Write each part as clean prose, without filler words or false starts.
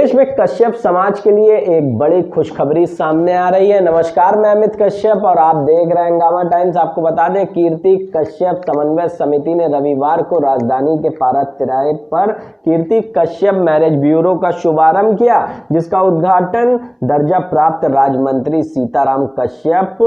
प्रदेश में कश्यप समाज के लिए एक बड़ी खुशखबरी सामने आ रही है। नमस्कार, मैं अमित कश्यप और आप देख रहे हैं हंगामा टाइम्स। आपको बता दें, कीर्ति कश्यप समन्वय समिति ने रविवार को राजधानी के पारा तिराहे पर कीर्ति कश्यप मैरिज ब्यूरो का शुभारंभ किया, जिसका उद्घाटन दर्जा प्राप्त राज्य मंत्री सीताराम कश्यप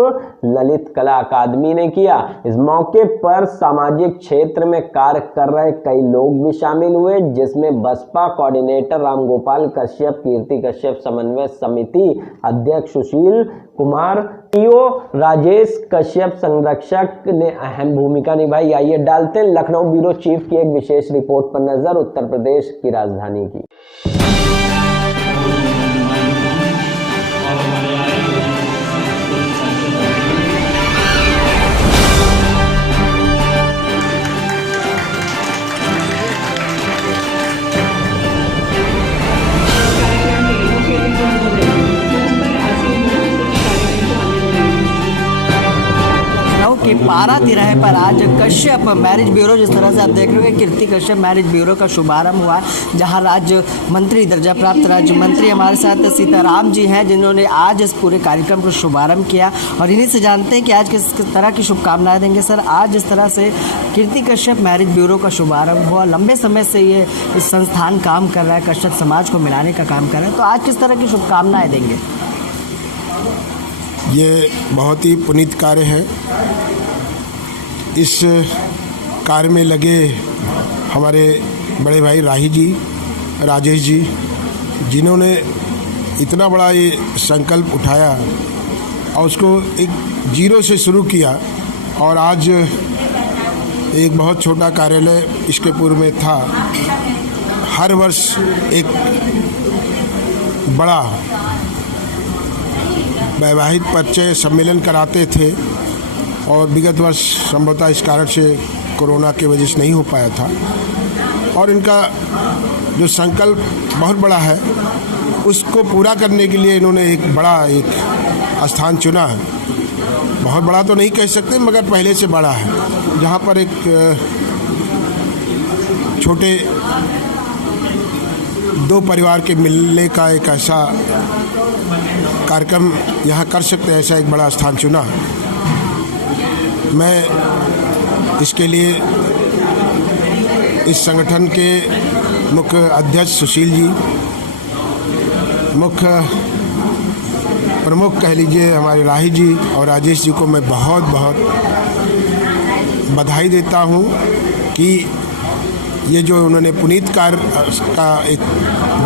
ललित कला अकादमी ने किया। इस मौके पर सामाजिक क्षेत्र में कार्य कर रहे कई लोग भी शामिल हुए, जिसमें बसपा कोऑर्डिनेटर रामगोपाल कश्यप, कीर्ति कश्यप समन्वय समिति अध्यक्ष सुशील कुमार, टीओ राजेश कश्यप संरक्षक ने अहम भूमिका निभाई। आइए डालते हैं लखनऊ ब्यूरो चीफ की एक विशेष रिपोर्ट पर नजर, उत्तर प्रदेश की राजधानी की। कि पारा तिराहे पर आज कश्यप मैरिज ब्यूरो, जिस तरह से आप देख रहे हो, कीर्ति कश्यप मैरिज ब्यूरो का शुभारंभ हुआ, जहां राज्य मंत्री, दर्जा प्राप्त राज्य मंत्री हमारे साथ सीताराम जी हैं, जिन्होंने आज इस पूरे कार्यक्रम को शुभारंभ किया। और इन्हीं से जानते हैं कि आज किस तरह की शुभकामनाएं देंगे। सर, आज जिस तरह से कीर्ति कश्यप मैरिज ब्यूरो का शुभारंभ हुआ, लंबे समय से ये इस संस्थान काम कर रहा है, कश्यप समाज को मिलाने का काम कर रहा है, तो आज किस तरह की शुभकामनाएं देंगे? ये बहुत ही पुनीत कार्य है। इस कार्य में लगे हमारे बड़े भाई राही जी, राजेश जी, जिन्होंने इतना बड़ा ये संकल्प उठाया और उसको एक जीरो से शुरू किया, और आज एक बहुत छोटा कार्यालय इसके पूर्व में था। हर वर्ष एक बड़ा वैवाहिक परिचय सम्मेलन कराते थे, और विगत वर्ष संभवतः इस कारण से कोरोना की वजह से नहीं हो पाया था। और इनका जो संकल्प बहुत बड़ा है, उसको पूरा करने के लिए इन्होंने एक बड़ा स्थान चुना है। बहुत बड़ा तो नहीं कह सकते, मगर पहले से बड़ा है, जहाँ पर एक छोटे दो परिवार के मिलने का एक ऐसा कार्यक्रम यहाँ कर सकते हैं, ऐसा एक बड़ा स्थान चुना। मैं इसके लिए इस संगठन के मुख्य अध्यक्ष सुशील जी, मुख्य प्रमुख कह लीजिए हमारे राही जी और राजेश जी को मैं बहुत बहुत बधाई देता हूँ कि ये जो उन्होंने पुनीत कार्य का एक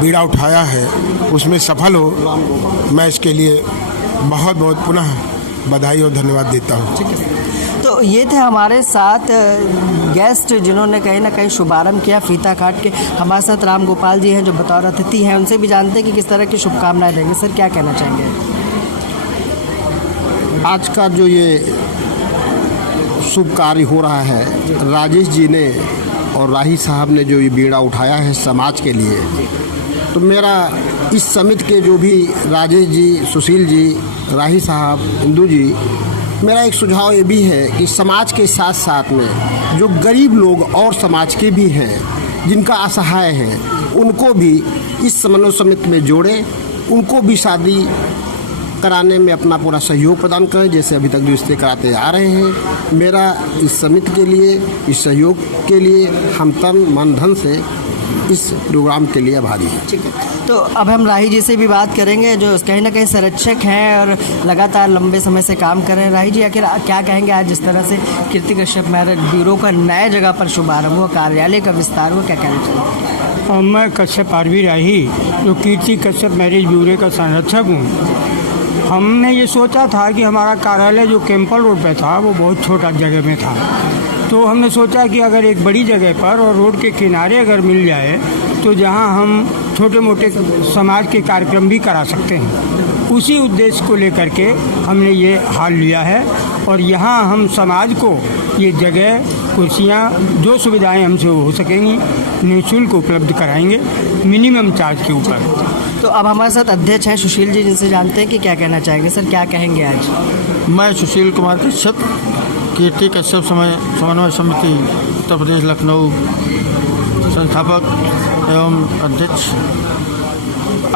बीड़ा उठाया है, उसमें सफल हो। मैं इसके लिए बहुत बहुत पुनः बधाई और धन्यवाद देता हूँ। तो ये थे हमारे साथ गेस्ट, जिन्होंने कहीं ना कहीं शुभारंभ किया फीता काट के। हमारे साथ राम गोपाल जी हैं, जो बतौर अतिथि हैं। उनसे भी जानते हैं कि किस तरह की शुभकामनाएं देंगे। सर, क्या कहना चाहेंगे? आज का जो ये शुभ कार्य हो रहा है, राजेश जी ने और राही साहब ने जो ये बीड़ा उठाया है समाज के लिए, तो मेरा इस समिति के जो भी राजेश जी, सुशील जी, राही साहब, इंदू जी, मेरा एक सुझाव ये भी है कि समाज के साथ साथ में जो गरीब लोग और समाज के भी हैं, जिनका असहाय है, उनको भी इस समन्वय समिति में जोड़ें, उनको भी शादी कराने में अपना पूरा सहयोग प्रदान करें, जैसे अभी तक रिश्ते कराते आ रहे हैं। मेरा इस समिति के लिए, इस सहयोग के लिए हम तन मन धन से इस प्रोग्राम के लिए आभारी हैं। ठीक है, तो अब हम राही जी से भी बात करेंगे, जो कहीं ना कहीं संरक्षक हैं और लगातार लंबे समय से काम कर रहे हैं। राही जी, आखिर क्या कहेंगे आज जिस तरह से कीर्ति कश्यप मैरिज ब्यूरो का नए जगह पर शुभारंभ हुआ, कार्यालय का विस्तार हुआ, क्या कहना चाहिए? और मैं कश्यप आरवी राही, जो कीर्ति कश्यप मैरिज ब्यूरो का संरक्षक हूँ। हमने ये सोचा था कि हमारा कार्यालय जो कैंपल रोड पे था, वो बहुत छोटा जगह में था, तो हमने सोचा कि अगर एक बड़ी जगह पर और रोड के किनारे अगर मिल जाए, तो जहां हम छोटे मोटे समाज के कार्यक्रम भी करा सकते हैं। उसी उद्देश्य को लेकर के हमने ये हाल लिया है, और यहाँ हम समाज को ये जगह, कुर्सियाँ, जो सुविधाएं हमसे हो सकेंगी, निःशुल्क उपलब्ध कराएंगे, मिनिमम चार्ज के ऊपर। तो अब हमारे साथ अध्यक्ष हैं सुशील जी, जिनसे जानते हैं कि क्या कहना चाहेंगे। सर, क्या कहेंगे आज? मैं सुशील कुमार कश्यप, कीर्ति कश्यप समन्वय समिति उत्तर प्रदेश लखनऊ संस्थापक एवं अध्यक्ष।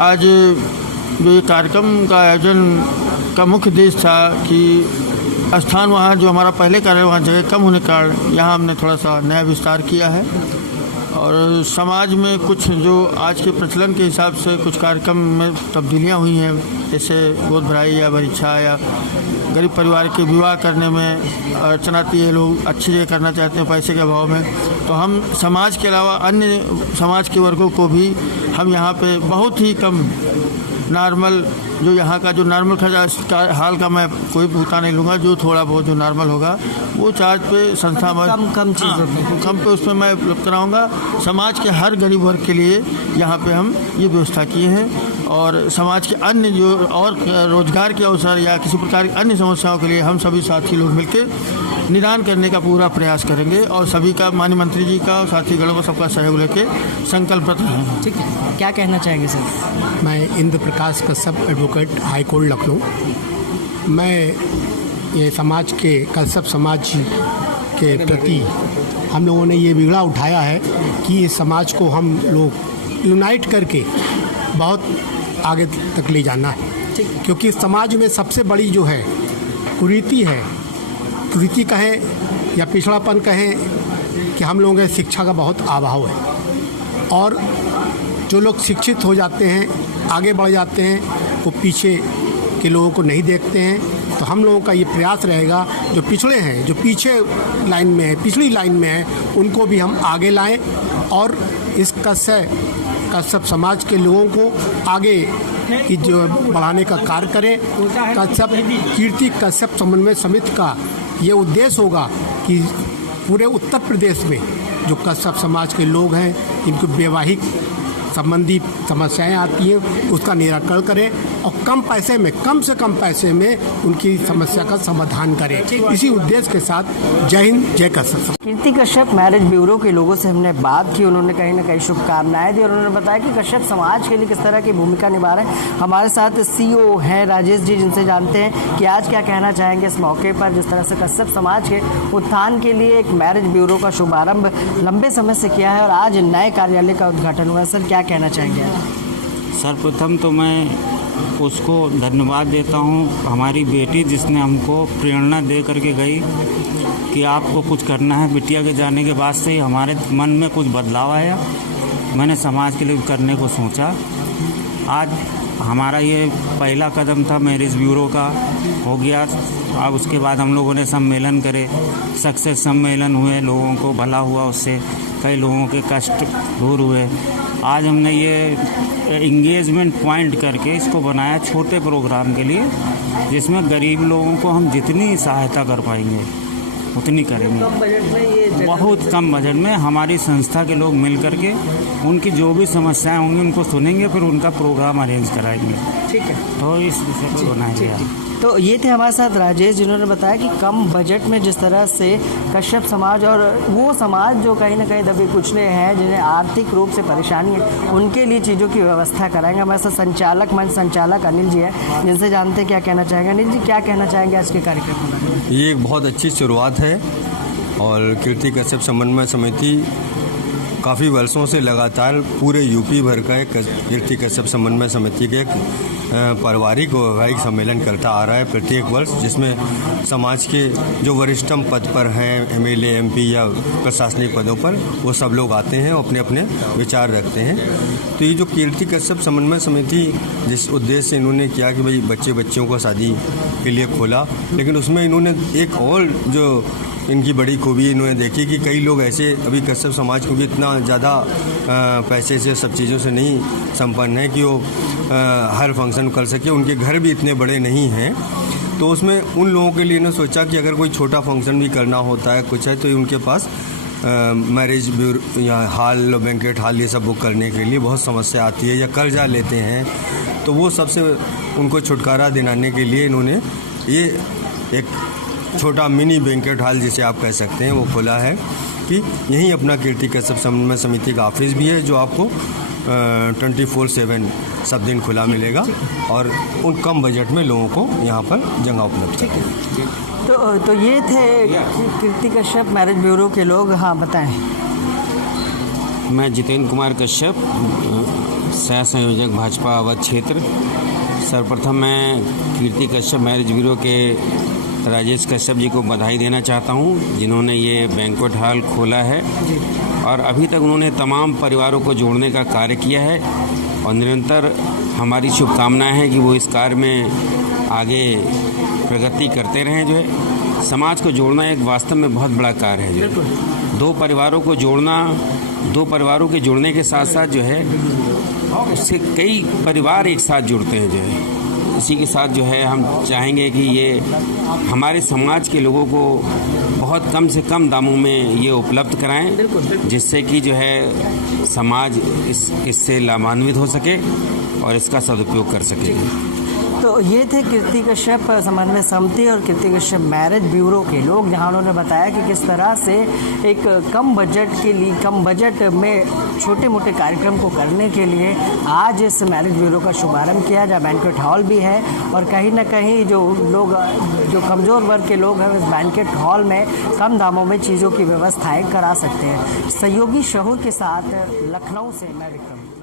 आज जो ये कार्यक्रम का आयोजन का मुख्य उद्देश्य था कि स्थान वहाँ जो हमारा पहले कार्य वहाँ जगह कम होने के कारण यहाँ हमने थोड़ा सा नया विस्तार किया है और समाज में कुछ जो आज के प्रचलन के हिसाब से कुछ कार्यक्रम में तब्दीलियाँ हुई हैं, जैसे गोद भराई या परीक्षा या गरीब परिवार के विवाह करने में अड़चन आती है, लोग अच्छी जगह करना चाहते हैं पैसे के अभाव में, तो हम समाज के अलावा अन्य समाज के वर्गों को भी हम यहाँ पे बहुत ही कम नॉर्मल जो यहाँ का जो नॉर्मल खर्चा हाल का मैं कोई भुगता नहीं लूँगा, जो थोड़ा बहुत जो नॉर्मल होगा वो चार्ज पे संस्था में कम चीज़ों पे कम पे उसमें मैं उपलब्ध कराऊँगा। समाज के हर गरीब वर्ग के लिए यहाँ पे हम ये व्यवस्था किए हैं और समाज के अन्य जो और रोजगार के अवसर या किसी प्रकार की अन्य समस्याओं के लिए हम सभी साथी लोग मिलकर निदान करने का पूरा प्रयास करेंगे और सभी का माननीय मंत्री जी का साथीगणों का सबका सहयोग लेके संकल्परत रहेंगे। ठीक है, क्या कहना चाहेंगे सर? मैं Indra Prakash Kashyap, advocate, high court Lucknow. मैं ये समाज के कश्यप समाज के प्रति हम लोगों ने ये बिगड़ा उठाया है कि इस समाज को हम लोग यूनाइट करके बहुत आगे तक ले जाना है, क्योंकि समाज में सबसे बड़ी जो है कुरीति है, कुरीति कहें या पिछड़ापन कहें कि हम लोगों के शिक्षा का बहुत अभाव है और जो लोग शिक्षित हो जाते हैं, आगे बढ़ जाते हैं, वो पीछे के लोगों को नहीं देखते हैं। तो हम लोगों का ये प्रयास रहेगा जो पिछड़े हैं, जो पीछे लाइन में है, पिछली लाइन में है, उनको भी हम आगे लाएं और इस कश्यप समाज के लोगों को आगे की जो बढ़ाने का कार्य करें। कश्यप कीर्ति कश्यप समन्वय समिति का ये उद्देश्य होगा कि पूरे उत्तर प्रदेश में जो कश्यप समाज के लोग हैं, इनको वैवाहिक संबंधी समस्याएं आती हैं, उसका निराकरण करें और कम से कम पैसे में उनकी समस्या का समाधान करें। इसी उद्देश्य के साथ जय हिंद, जय कश्यप। कीर्ति कश्यप मैरिज ब्यूरो के लोगों से हमने बात की, उन्होंने कहीं ना कहीं शुभकामनाएं दी और उन्होंने बताया कि कश्यप समाज के लिए किस तरह की भूमिका निभा रहे हैं। हमारे साथ CEO हैं राजेश जी, जिनसे जानते हैं कि आज क्या कहना चाहेंगे इस मौके पर, जिस तरह से कश्यप समाज के उत्थान के लिए एक मैरिज ब्यूरो का शुभारंभ लंबे समय से किया है और आज नए कार्यालय का उद्घाटन हुआ। सर, क्या कहना चाहेंगे? सर्वप्रथम तो मैं उसको धन्यवाद देता हूँ, हमारी बेटी जिसने हमको प्रेरणा दे करके गई कि आपको कुछ करना है। बिटिया के जाने के बाद से ही हमारे मन में कुछ बदलाव आया, मैंने समाज के लिए करने को सोचा। आज हमारा ये पहला कदम था मैरिज ब्यूरो का, हो गया। अब उसके बाद हम लोगों ने सम्मेलन करे, सक्सेस सम्मेलन हुए, लोगों को भला हुआ, उससे कई लोगों के कष्ट दूर हुए। आज हमने ये इंगेजमेंट पॉइंट करके इसको बनाया छोटे प्रोग्राम के लिए, जिसमें गरीब लोगों को हम जितनी सहायता कर पाएंगे उतनी करेंगे। बहुत कम बजट में हमारी संस्था के लोग मिल करके उनकी जो भी समस्याएं होंगी उनको सुनेंगे, फिर उनका प्रोग्राम अरेंज कराएंगे। ठीक है, तो इस विषय पर बनाया गया। तो ये थे हमारे साथ राजेश, जिन्होंने बताया कि कम बजट में जिस तरह से कश्यप समाज और वो समाज जो कहीं ना कहीं दबे कुचले हैं, जिन्हें आर्थिक रूप से परेशानी है, उनके लिए चीज़ों की व्यवस्था कराएंगे। हमारे साथ संचालक मंच संचालक अनिल जी हैं, जिनसे जानते हैं क्या कहना चाहेंगे। अनिल जी, क्या कहना चाहेंगे आज के कार्यक्रम में? ये एक बहुत अच्छी शुरुआत है और कीर्ति कश्यप समन्वय समिति काफ़ी वर्षों से लगातार पूरे यूपी भर का एक कीर्ति कश्यप समन्वय समिति के एक पारिवारिक वैवाहिक सम्मेलन करता आ रहा है प्रत्येक वर्ष, जिसमें समाज के जो वरिष्ठतम पद पर हैं, MLA MP या प्रशासनिक पदों पर, वो सब लोग आते हैं और अपने अपने विचार रखते हैं। तो ये जो कीर्ति कश्यप समन्वय समिति जिस उद्देश्य से इन्होंने किया कि भाई बच्चों को शादी के लिए खोला, लेकिन उसमें इन्होंने एक और जो इनकी बड़ी खूबी इन्होंने देखी कि कई लोग ऐसे अभी कश्यप समाज को भी इतना ज़्यादा पैसे से सब चीज़ों से नहीं संपन्न है कि वो हर फंक्शन कर सके, उनके घर भी इतने बड़े नहीं हैं। तो उसमें उन लोगों के लिए इन्होंने सोचा कि अगर कोई छोटा फंक्शन भी करना होता है कुछ है, तो उनके पास मैरिज ब्यूरो या हॉल, बैंकेट हॉल ये सब बुक करने के लिए बहुत समस्या आती है या कर्जा लेते हैं, तो वो सबसे उनको छुटकारा दिलाने के लिए इन्होंने ये एक छोटा मिनी बैंकेट हॉल जिसे आप कह सकते हैं वो खोला है कि यहीं अपना कीर्ति कश्यप समन्वय समिति का ऑफिस भी है, जो आपको 24/7 सब दिन खुला मिलेगा और उन कम बजट में लोगों को यहाँ पर जगह उपलब्ध है। तो ये थे कीर्ति कश्यप मैरिज ब्यूरो के लोग। हाँ, बताएं। मैं जितेंद्र कुमार कश्यप, सह संयोजक भाजपा अवध क्षेत्र। सर्वप्रथम मैं कीर्ति कश्यप मैरिज ब्यूरो के राजेश कश्यप जी को बधाई देना चाहता हूं, जिन्होंने ये बैंक्वेट हॉल खोला है और अभी तक उन्होंने तमाम परिवारों को जोड़ने का कार्य किया है और निरंतर हमारी शुभकामनाएं हैं कि वो इस कार्य में आगे प्रगति करते रहें। जो है समाज को जोड़ना एक वास्तव में बहुत बड़ा कार्य है। जो है दो परिवारों को जोड़ना, दो परिवारों के जुड़ने के साथ साथ जो है उससे कई परिवार एक साथ जुड़ते हैं। जो है इसी के साथ जो है हम चाहेंगे कि ये हमारे समाज के लोगों को बहुत कम से कम दामों में ये उपलब्ध कराएं, जिससे कि जो है समाज इससे लाभान्वित हो सके और इसका सदुपयोग कर सके। तो ये थे कीर्ति कश्यप समन्वय समिति और कीर्ति कश्यप मैरिज ब्यूरो के लोग, जहां उन्होंने बताया कि किस तरह से एक कम बजट में छोटे मोटे कार्यक्रम को करने के लिए आज इस मैरिज ब्यूरो का शुभारंभ किया, जहाँ बैंक्वेट हॉल भी है और कहीं ना कहीं जो कमज़ोर वर्ग के लोग हैं इस बैंक्वेट हॉल में कम दामों में चीज़ों की व्यवस्थाएँ करा सकते हैं। सहयोगी शहर के साथ लखनऊ से मैं विक्रम।